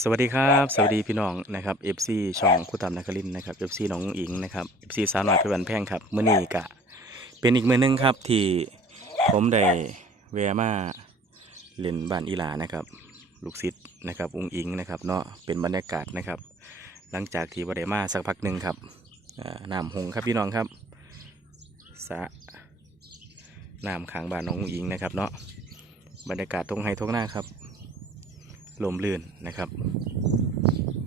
สวัสดีครับ สวัสดีพี่น้องนะครับ FC ช่องคุตามนักลินทร์นะครับ FC น้องอิงนะครับ FC สาวน้อยเพชรบันแพงครับมื้อนี้กะ เป็นอีกมื้อหนึงครับที่ผมได้แวะมาเล่นบ้านอีหลานะครับลูกศิษย์นะครับอุงอิงนะครับเนาะเป็นบรรยากาศนะครับ หลังจากที่บ่ได้มาสักพักหนึ่งครับอ่าน้ำหงครับพี่น้องครับสระน้ำขางบ้านน้องอุงอิงนะครับเนาะบรรยากาศตรงไฮทงหน้าครับ ลมลื่นนะครับ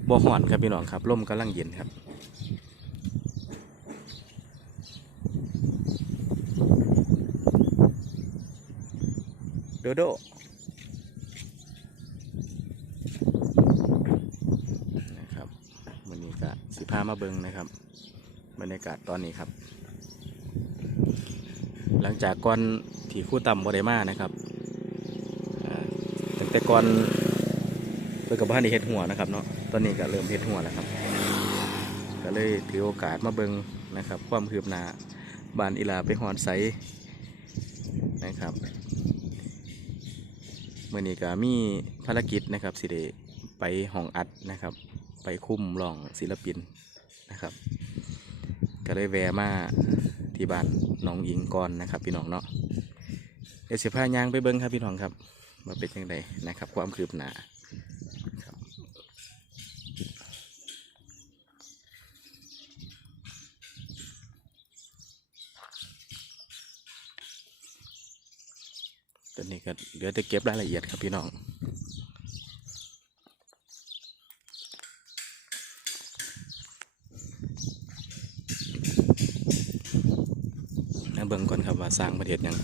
บ่ห่อนครับพี่น้องครับลมกำลังเย็นครับโดโดนะครับวันนี้ก็สิพามาเบิงนะครับบรรยากาศตอนนี้ครับ หลังจากก่อนที่คู่ต่ำบไดมานะครับตั้งแต่ก่อน เพื่อกับบ้านในเฮ็ดหัวนะครับเนาะตอนนี้ก็เริ่มเฮ็ดหัวแล้วครับ ก็เลยถือโอกาสมาเบิงนะครับ ความคืบหน้าบ้านอีลาไปหอนไซนะครับเมื่อนี้ก็มีภารกิจนะครับสิได้ไปห้องอัดนะครับ ไปคุ้มรองศิลปินนะครับ ก็เลยแวะมาที่บ้านน้องอิงก่อนนะครับ พี่น้องเนาะเดี๋ยวเสิพายางไปเบิ้งครับพี่น้องครับมาเป็นยังไงนะครับ ความคืบหน้า ตอนนี้ก็เดี๋ยวจะเก็บรายละเอียดครับพี่น้องนะเบิ่งก่อนครับว่าสร้างประเทศยัง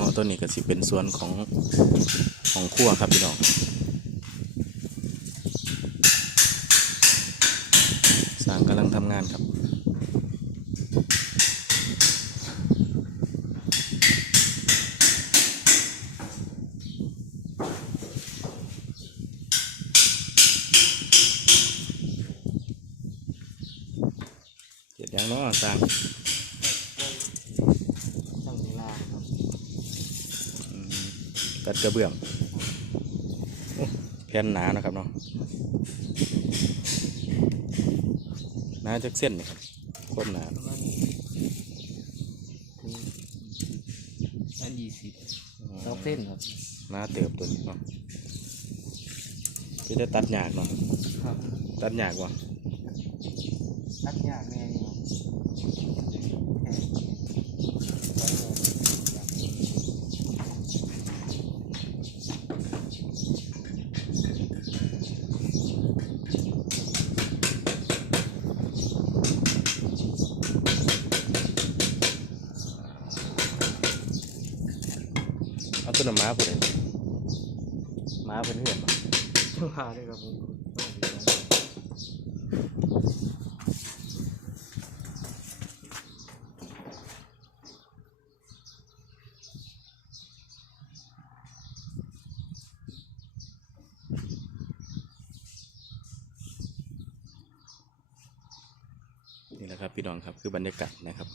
อ๋อตัวนี้ก็สิเป็นส่วนของของขั้วครับพี่น้องสร้างกำลังทำงานครับเจ็ดยังเนาะสร้างตั้งเวลาครับอืมกัดกระเบื้องโอ้แผ่นหนานะครับเนาะ หนาจากเส้นนี่ครับความหนาประมาณอันยี่สิบสองเส้นครับหนาเติบตัวนี้เนาะที่จะตัดหยากเนาะครับตัดหยากวะตัดยากแน่นี่ครับ เอาต้นม้าผมเลยม้าเป็นเหือนบ่พาด้วยครับผมต้องไปดูนี่แหละครับพี่น้องครับคือบรรยากาศนะครับ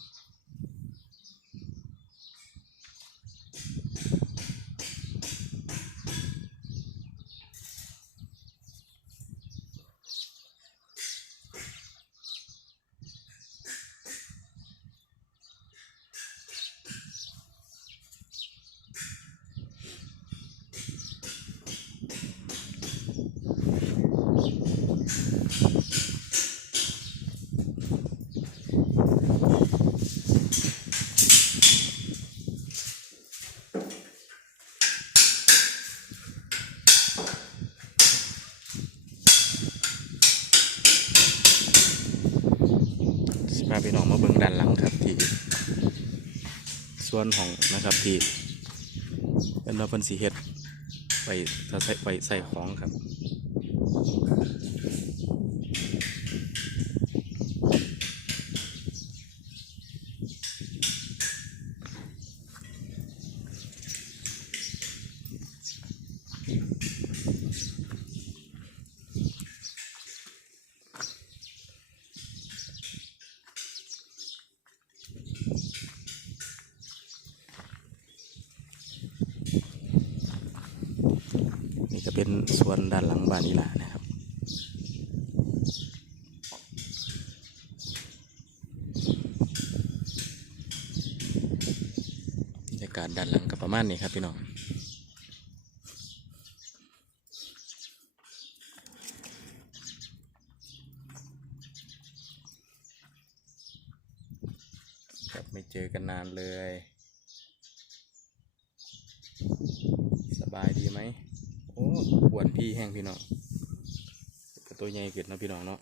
พาพี่น้องมาเบิ้งด้านหลังครับที่ส่วนของนะครับที่เป็นเราเพิ่นสีเห็ดไปใส่ไปใส่ของครับ น เป็นส่วนด้านหลังบ้านอีหลานะครับ บรรยากาศด้านหลังก็ประมาณนี้ครับพี่น้องครับไม่เจอกันนานเลย สบายดีไหม โอ้ปวนพี่แห้งพี่น้องตัวใหญ่เกิดนะพี่น้องเนาะ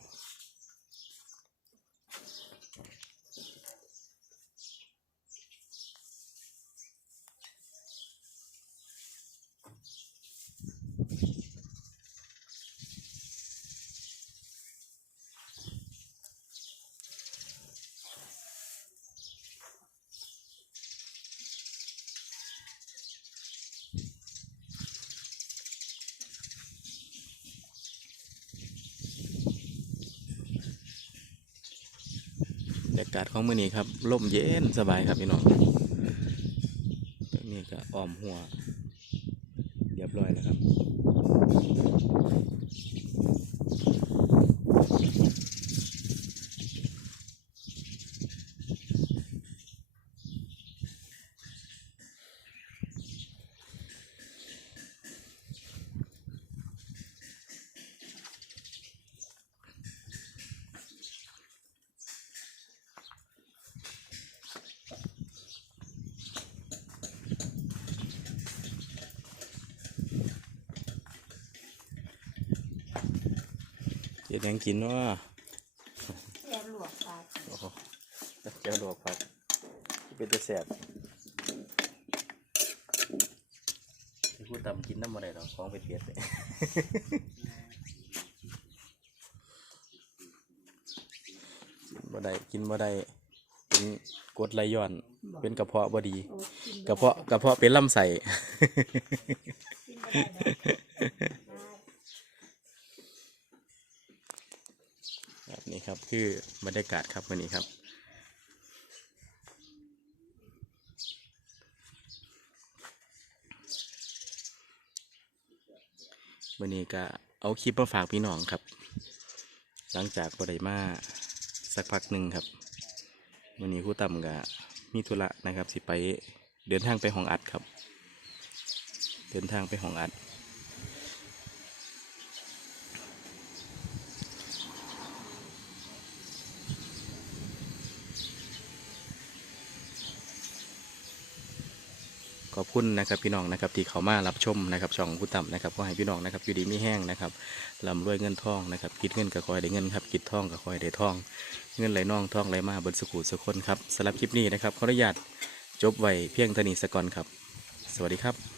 ากาศของมื้อนี้ครับลมเย็นสบายครับพี่น้องตรงนี้ก็อ้อมหัวเรียบร้อยแล้วครับ เย็นยังกินวะแย่หลวกปลาโอ้โหแก้วลวกผักเป็นจะแสบที่พูดตำกินน้ำอะไรหรอกของไปเปียดเลยกินบ่ได้กินบ่ได้เป็นกรดไหลย้อน เป็นกระเพาะบ่ดี โอ้กินกระเพาะกระเพาะเป็นลำไส้ กินบ่ได้ดอกได้ แบบ นี้ครับคือบรรยากาศครับวันนี้ครับ วันนี้ก็เอาคลิปมาฝากพี่น้องครับ หลังจากบไดมาสักพักหนึ่งครับวันนี้ครู่ต่ำก็มีธุระนะครับ สิไปเดินทางไปห้องอัดครับ เดินทางไปห้องอัด คุณนะครับพี่น้องนะครับที่เขามารับชมนะครับช่องผู้ต่ำนะครับก็ให้พี่น้องนะครับอยู่ดีไม่แห้งนะครับลำรวยเงินทองนะครับคิดเงินก็คอยได้เงินครับคิดทองก็คอยได้ทอง เงินไหลน่องทองไหลมาบนสกุลสกุลครับสำหรับคลิปนี้นะครับขออนุญาตจบไว้เพียงเท่านี้สก่อนครับ สวัสดีครับ